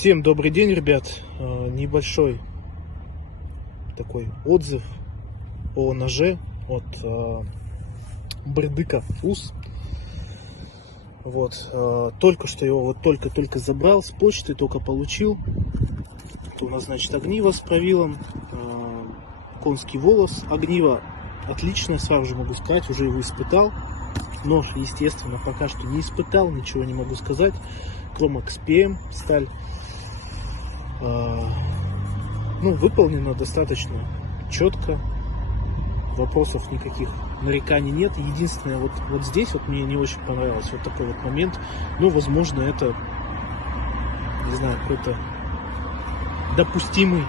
Всем добрый день, ребят. Небольшой такой отзыв о ноже от Бердыка Фус. Вот, только что его вот только забрал с почты, только получил. Это у нас, значит, огниво с правилом, конский волос. Огниво отличное, сразу же могу сказать, уже его испытал. Нож, естественно, пока что не испытал, ничего не могу сказать. Кромакс ПМ сталь. Ну, выполнено достаточно четко, вопросов никаких, нареканий нет. Единственное, вот здесь вот мне не очень понравилось вот такой вот момент. Ну, возможно, это, не знаю, какой-то допустимый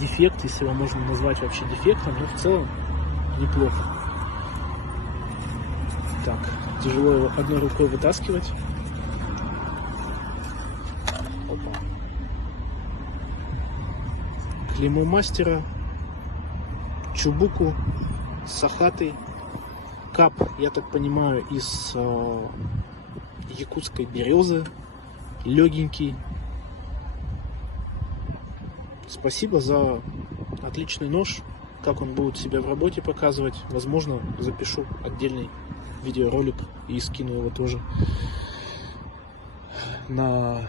дефект, если его можно назвать вообще дефектом, но в целом неплохо. Так, тяжело его одной рукой вытаскивать. Опа. Клеймо мастера, чубуку, сахатый, кап, я так понимаю, из якутской березы, легенький. Спасибо за отличный нож. Как он будет себя в работе показывать, возможно, запишу отдельный видеоролик и скину его тоже на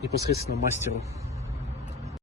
непосредственно мастеру.